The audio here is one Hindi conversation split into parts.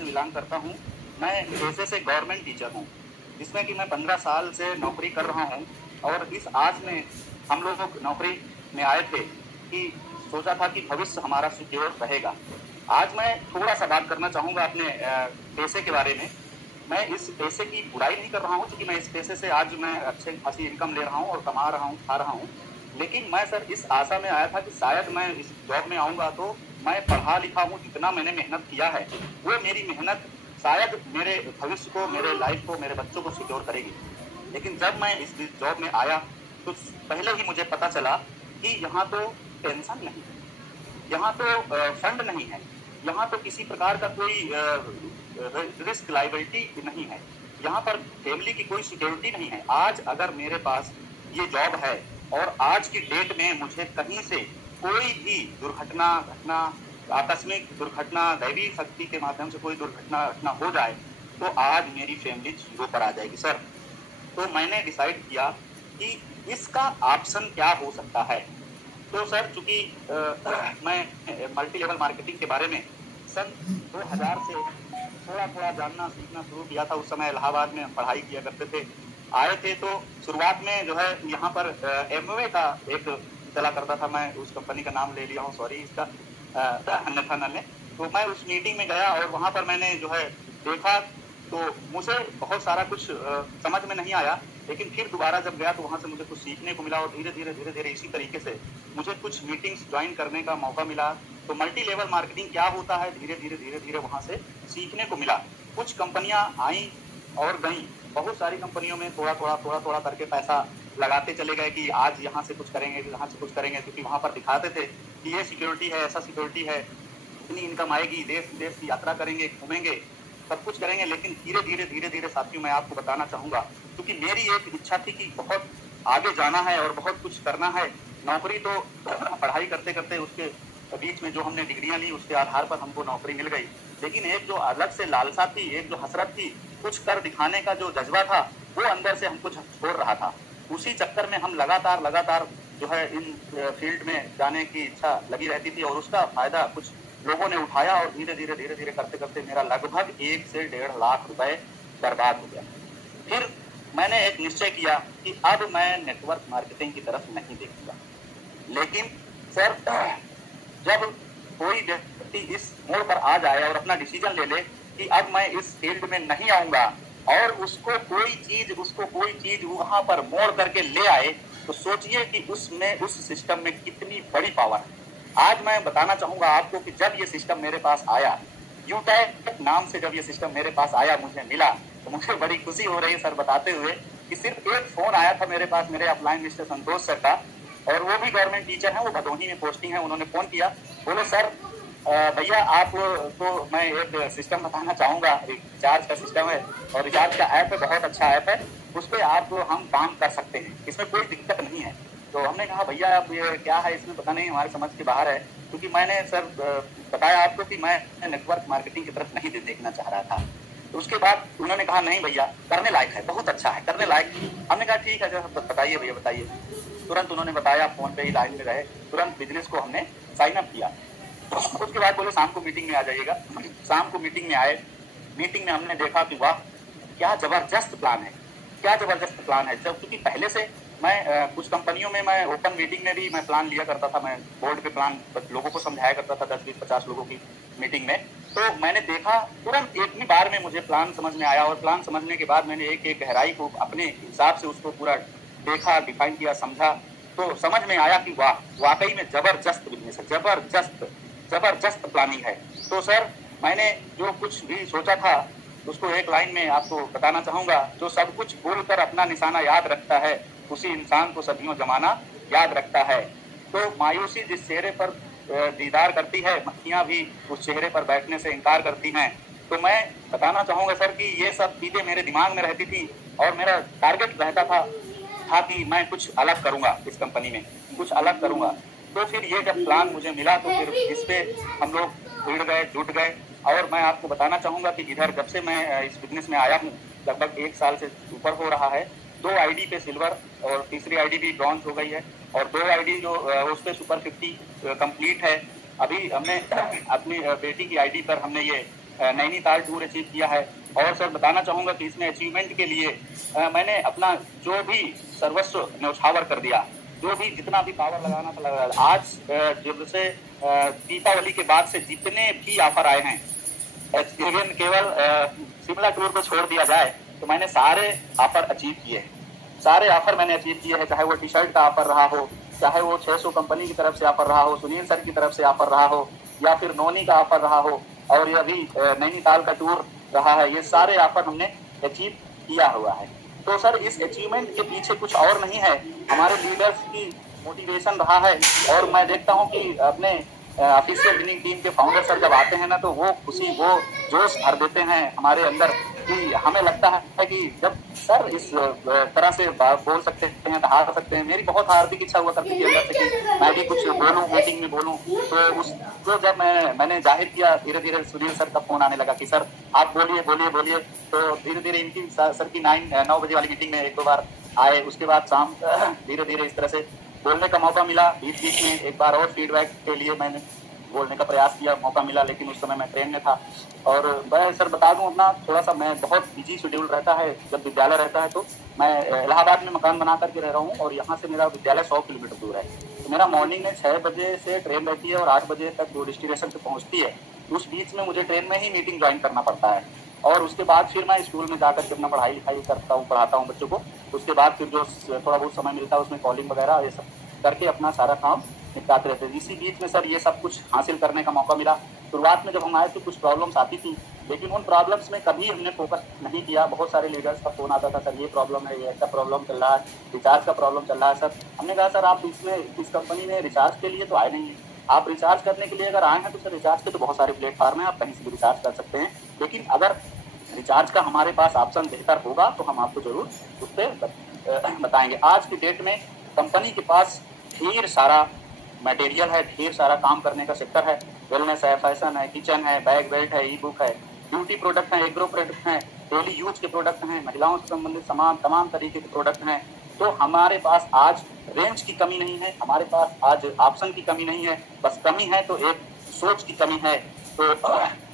से बिलोंग करता हूँ। मैं पेशे से गवर्नमेंट टीचर हूँ, जिसमें कि मैं 15 साल से नौकरी कर रहा हूँ। और इस आस में हम लोग नौकरी में आए थे कि सोचा था कि भविष्य हमारा सिक्योर रहेगा। आज मैं थोड़ा सा बात करना चाहूँगा अपने पेशे के बारे में। मैं इस पेशे की बुराई नहीं कर रहा हूँ, क्योंकि मैं इस पेशे से आज मैं अच्छी खासी इनकम ले रहा हूँ और कमा रहा हूँ, खा रहा हूँ। लेकिन मैं सर इस आशा में आया था कि शायद मैं इस जॉब में आऊँगा तो मैं पढ़ा लिखा हूँ, जितना मैंने मेहनत किया है वो मेरी मेहनत शायद मेरे भविष्य को, मेरे लाइफ को, मेरे बच्चों को सिक्योर करेगी। लेकिन जब मैं इस जॉब में आया तो पहले ही मुझे पता चला कि यहाँ तो पेंशन नहीं है, यहाँ तो फंड नहीं है, यहाँ तो किसी प्रकार का कोई रिस्क लाइबिलिटी नहीं है, यहाँ पर फैमिली की कोई सिक्योरिटी नहीं है। आज अगर मेरे पास ये जॉब है और आज की डेट में मुझे कहीं से कोई भी दुर्घटना घटना, आकस्मिक दुर्घटना, दैवीय शक्ति के माध्यम से कोई दुर्घटना घटना हो जाए तो आज मेरी फैमिली जीरो पर आ जाएगी सर। तो मैंने डिसाइड किया कि इसका ऑप्शन क्या हो सकता है। तो सर चूंकि मैं मल्टी लेवल मार्केटिंग के बारे में सन 2000 से थोड़ा थोड़ा जानना सीखना शुरू किया था। उस समय इलाहाबाद में हम पढ़ाई किया करते थे, आए थे। तो शुरुआत में जो है यहाँ पर एमवे का एक चला करता था, मैं उस कंपनी का नाम ले लिया हूँ, सॉरी इसका अन्यथा न ले। तो मैं उस मीटिंग में गया और वहाँ पर मैंने जो है देखा तो मुझे बहुत सारा कुछ समझ में नहीं आया। लेकिन फिर दोबारा जब गया तो वहाँ से मुझे कुछ सीखने को मिला और धीरे धीरे इसी तरीके से मुझे कुछ मीटिंग्स ज्वाइन करने का मौका मिला। तो मल्टी लेवल मार्केटिंग क्या होता है धीरे धीरे वहाँ से सीखने को मिला। कुछ कंपनियां आई और गई, बहुत सारी कंपनियों में थोड़ा थोड़ा करके पैसा लगाते चले गए कि आज यहाँ से कुछ करेंगे, यहाँ से कुछ करेंगे, क्योंकि वहाँ पर दिखाते थे कि ये सिक्योरिटी है, ऐसा सिक्योरिटी है, इतनी इनकम आएगी, देश विदेश की यात्रा करेंगे, घूमेंगे, सब कुछ करेंगे। लेकिन धीरे धीरे साथियों मैं आपको बताना चाहूँगा, क्योंकि मेरी एक इच्छा थी कि बहुत आगे जाना है और बहुत कुछ करना है। नौकरी तो पढ़ाई करते करते उसके बीच में जो हमने डिग्रियां ली उसके आधार पर हमको नौकरी मिल गई। लेकिन एक जो अलग से लालसा थी, एक जो हसरत थी, कुछ कर दिखाने का जो जज्बा था, वो अंदर से हमको छोड़ रहा था। उसी चक्कर में हम लगातार जो है इन फील्ड में जाने की इच्छा लगी रहती थी और उसका फायदा कुछ लोगों ने उठाया और धीरे धीरे करते मेरा लगभग 1 से 1.5 लाख रुपए बर्बाद हो गया। फिर मैंने एक निश्चय किया कि अब मैं नेटवर्क मार्केटिंग की तरफ नहीं देखूंगा। लेकिन सर जब कोई व्यक्ति इस मोड़ पर आ जाए और अपना डिसीजन ले ले कि अब मैं इस फील्ड में नहीं आऊंगा और उसको कोई चीज वहां पर मोड़ करके ले आए, तो सोचिए कि उसमें उस सिस्टम में कितनी बड़ी पावर है। आज मैं बताना चाहूंगा आपको कि जब ये सिस्टम मेरे पास आया, यूटैक नाम से जब ये सिस्टम मेरे पास आया, मुझे मिला, तो मुझे बड़ी खुशी हो रही है सर बताते हुए कि सिर्फ एक फोन आया था मेरे पास, मेरे अपलाइन मिस्टर संतोष सर का, और वो भी गवर्नमेंट टीचर है, वो भदोही में पोस्टिंग है। उन्होंने फोन किया, बोले सर भैया आप तो मैं एक सिस्टम बताना चाहूंगा, रिचार्ज का सिस्टम है और रिचार्ज का ऐप है, बहुत अच्छा ऐप है, उस पर आप हम काम कर सकते हैं, इसमें कोई दिक्कत नहीं है। तो हमने कहा भैया आप ये क्या है, इसमें पता नहीं, हमारे समझ के बाहर है, क्योंकि मैंने सर बताया आपको कि मैं नेटवर्क मार्केटिंग की तरफ नहीं देखना चाह रहा था। तो उसके बाद उन्होंने कहा नहीं भैया करने लायक है, बहुत अच्छा है, करने लायक। हमने कहा ठीक है बताइए भैया बताइए। तुरंत उन्होंने बताया, फोन पे ही लाइन में रहे, तुरंत बिजनेस को हमने साइन अप किया। उसके बाद बोले शाम को मीटिंग में आ जाइएगा। शाम को मीटिंग में आए, मीटिंग में हमने देखा कि वाह क्या जबरदस्त प्लान है, क्या जबरदस्त प्लान है। जब क्योंकि पहले से मैं कुछ कंपनियों में मैं ओपन मीटिंग में भी मैं प्लान लिया करता था, मैं बोर्ड पे प्लान लोगों को समझाया करता था 10, 20, 50 लोगों की मीटिंग में। तो मैंने देखा तुरंत एक ही बार में मुझे प्लान समझ में आया और प्लान समझने के बाद मैंने एक गहराई को अपने हिसाब से उसको पूरा देखा, डिफाइन किया, समझा, तो समझ में आया कि वाह वाकई में जबरदस्त बिजनेस है, जबरदस्त प्लानिंग है। तो सर मैंने जो कुछ भी सोचा था उसको एक लाइन में आपको बताना चाहूंगा, जो सब कुछ भूल कर अपना निशाना याद रखता है उसी इंसान को सदियों जमाना याद रखता है। तो मायूसी जिस चेहरे पर दीदार करती है, मक्खियां भी उस चेहरे पर बैठने से इनकार करती हैं। तो मैं बताना चाहूंगा सर कि ये सब चीजें मेरे दिमाग में रहती थी और मेरा टारगेट रहता था कि मैं कुछ अलग करूंगा, इस कंपनी में कुछ अलग करूंगा। तो फिर ये जब प्लान मुझे मिला तो फिर इस पे हम लोग जुड़ गए, जुट गए। और मैं आपको बताना चाहूंगा कि इधर जब से मैं इस बिजनेस में आया हूँ, लगभग 1 साल से ऊपर हो रहा है, 2 आईडी पे सिल्वर और तीसरी आईडी भी ब्रॉन्ज हो गई है और 2 आईडी जो उस पे सुपर 50 कंप्लीट है। अभी हमने अपनी बेटी की आईडी पर हमने ये नैनीताल टूर अचीव किया है। और सर बताना चाहूँगा कि इसमें अचीवमेंट के लिए मैंने अपना जो भी सर्वस्व न्यौछावर कर दिया, जो भी जितना भी पावर लगाना था लगा। आज जब से दीपावली के बाद से जितने भी ऑफर आए हैं, इवन केवल शिमला टूर को छोड़ दिया जाए तो मैंने सारे ऑफर अचीव किए हैं। सारे ऑफर मैंने अचीव किए हैं, चाहे वो टी शर्ट का ऑफर रहा हो, चाहे वो 600 कंपनी की तरफ से ऑफर रहा हो, सुनील सर की तरफ से ऑफर रहा हो, या फिर नोनी का ऑफर रहा हो, और ये अभी नैनीताल का टूर रहा है। ये सारे ऑफर हमने अचीव किया हुआ है। तो सर इस अचीवमेंट के पीछे कुछ और नहीं है, हमारे लीडर्स की मोटिवेशन रहा है। और मैं देखता हूँ कि अपने ऑफिशियल विनिंग टीम के फाउंडर सर जब आते हैं ना, तो वो खुशी, वो जोश भर देते हैं हमारे अंदर कि हमें लगता है कि जब सर इस तरह से बोल सकते हैं तो हार सकते हैं। मेरी बहुत हार्दिक इच्छा हुआ करती थी अंदर से कि मैं भी कुछ बोलूं, मीटिंग में बोलूं। तो उसको जब मैंने जाहिर किया, धीरे धीरे सुनील सर का फोन आने लगा कि सर आप बोलिए बोलिए बोलिए। तो धीरे धीरे इनकी सर की 9 बजे वाली मीटिंग में 1-2 बार आए। उसके बाद शाम धीरे धीरे इस तरह से बोलने का मौका मिला। बीच बीच में एक बार और फीडबैक के लिए मैंने बोलने का प्रयास किया, मौका मिला, लेकिन उस समय मैं ट्रेन में था। और मैं सर बता दूं अपना थोड़ा सा, मैं बहुत बिजी शेड्यूल रहता है जब विद्यालय रहता है। तो मैं इलाहाबाद में मकान बना करके रह रहा हूँ और यहाँ से मेरा विद्यालय 100 किलोमीटर दूर है। तो मेरा मॉर्निंग में 6 बजे से ट्रेन रहती है और 8 बजे तक वो डेस्टिनेशन पे पहुँचती है। उस बीच में मुझे ट्रेन में ही मीटिंग ज्वाइन करना पड़ता है और उसके बाद फिर मैं स्कूल में जाकर के अपना पढ़ाई लिखाई करता हूँ, पढ़ाता हूँ बच्चों को। उसके बाद फिर जो थोड़ा बहुत समय मिलता है उसमें कॉलिंग वगैरह ये सब करके अपना सारा काम निपटाते रहते हैं। इसी बीच में सर ये सब कुछ हासिल करने का मौका मिला। शुरुआत में जब हम आए तो कुछ प्रॉब्लम्स आती थी, लेकिन उन प्रॉब्लम्स में कभी हमने फोकस नहीं किया। बहुत सारे लीडर्स का फोन आता था, सर ये प्रॉब्लम है, ये ऐसा प्रॉब्लम चल रहा है, रिचार्ज का प्रॉब्लम चल रहा है। सर हमने कहा सर आप इसमें इस कंपनी में रिचार्ज के लिए तो आए नहीं हैं, आप रिचार्ज करने के लिए अगर आए हैं तो सर रिचार्ज के तो बहुत सारे प्लेटफॉर्म हैं, आप कहीं से भी रिचार्ज कर सकते हैं। लेकिन अगर रिचार्ज का हमारे पास ऑप्शन बेहतर होगा तो हम आपको जरूर उस पर बताएंगे। आज की डेट में कंपनी के पास ढेर सारा मटेरियल है, ढेर सारा काम करने का सेक्टर है। वेलनेस है, फैशन है, किचन है, बैग बेल्ट है, ई बुक है, ब्यूटी प्रोडक्ट है, एग्रो प्रोडक्ट हैं, डेली यूज के प्रोडक्ट हैं, महिलाओं से संबंधित सामान, तमाम तरीके के प्रोडक्ट हैं। तो हमारे पास आज रेंज की कमी नहीं है, हमारे पास आज ऑप्शन की कमी नहीं है, बस कमी है तो एक सोच की कमी है। तो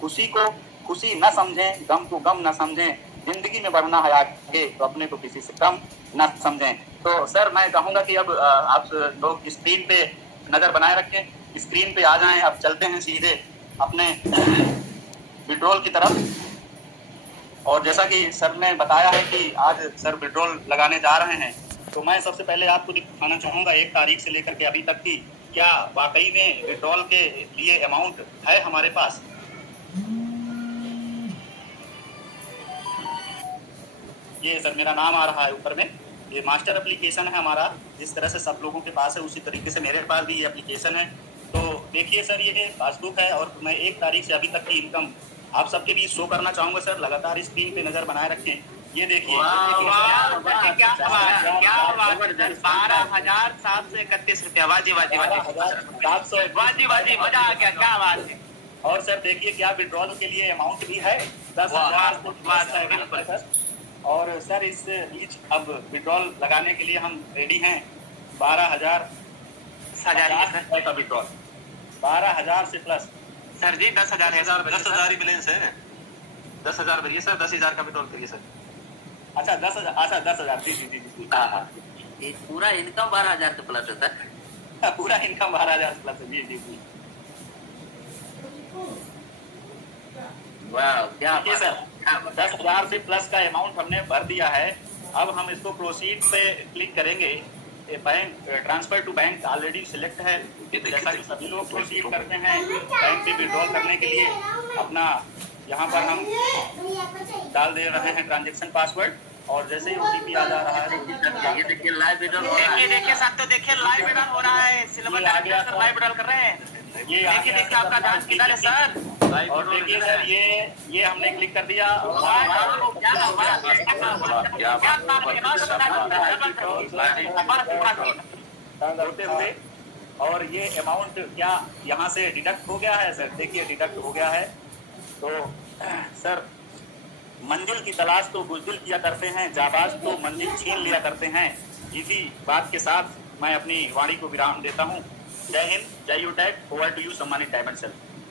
खुशी को खुशी न समझें, गम को गम न समझें, जिंदगी में बढ़ना है आगे तो अपने को किसी से कम न समझें। तो सर मैं कहूँगा कि अब आप लोग स्क्रीन पे नजर बनाए रखें, स्क्रीन पे आ जाएं। अब चलते हैं सीधे अपने विड्रॉल की तरफ। और जैसा कि सर ने बताया है कि आज सर विड्रॉल लगाने जा रहे हैं, तो मैं सबसे पहले आपको दिखाना चाहूँगा 1 तारीख से लेकर के अभी तक की क्या वाकई में विड्रॉल के लिए अमाउंट है हमारे पास। ये सर मेरा नाम आ रहा है ऊपर में, ये मास्टर एप्लीकेशन है हमारा। जिस तरह से सब लोगों के पास है उसी तरीके से मेरे पास भी ये एप्लीकेशन है। तो देखिए सर ये पासबुक है और मैं 1 तारीख से अभी तक की इनकम आप सबके बीच शो करना चाहूँगा। सर लगातार स्क्रीन पे नजर बनाए रखें। ये देखिए 12,731 रुपया। वाजी वाजी वाजी 700 मजा आ गया, क्या बात है। और सर देखिए क्या विड्रॉल के लिए अमाउंट भी है 10,000। और सर इस बीच अब विड्रॉल लगाने के लिए हम रेडी हैं। 12,000 का विड्रॉल, 12,000 से प्लस। सर जी 10,000 है, 10,000 ही बैलेंस है। 10,000 भरिए सर, 10,000 का विड्रॉल करिए सर। अच्छा 10,000, अच्छा 10,000 जी। हाँ पूरा इनकम 12,000 के प्लस है सर। पूरा इनकम 12,000 प्लस है जी। वाह क्या सर 10,000 से प्लस का अमाउंट हमने भर दिया है। अब हम इसको प्रोसीड पे क्लिक करेंगे। Bank transfer to bank already select है। जैसा कि सभी लोग प्रोसीड करते हैं बैंक पे विड्रॉल करने के लिए, अपना यहाँ पर हम डाल दे रहे हैं ट्रांजेक्शन पासवर्ड और जैसे ही ओटीपी आ जा रहा है। ये देखिए लाइव विड्रॉल हो रहा है। देखिए साथियों देखिए लाइव विड्रॉल हो रहा है। सिल्वर लाइव विड्रॉल कर रहे हैं। ये देखिए आपका डांस किधर है सर। और देखिए सर ये हमने क्लिक कर दिया होते हुए, और ये अमाउंट क्या यहाँ से डिडक्ट हो गया है सर। देखिए डिडक्ट हो गया है। तो सर मंजिल की तलाश तो बुज़दिल किया करते हैं, जाबाज तो मंजिल छीन लिया करते हैं। इसी बात के साथ मैं अपनी वाणी को विराम देता हूँ। जय हिंद, जय यूटेक। ओवर टू यू सम्मानित डायमंड सर।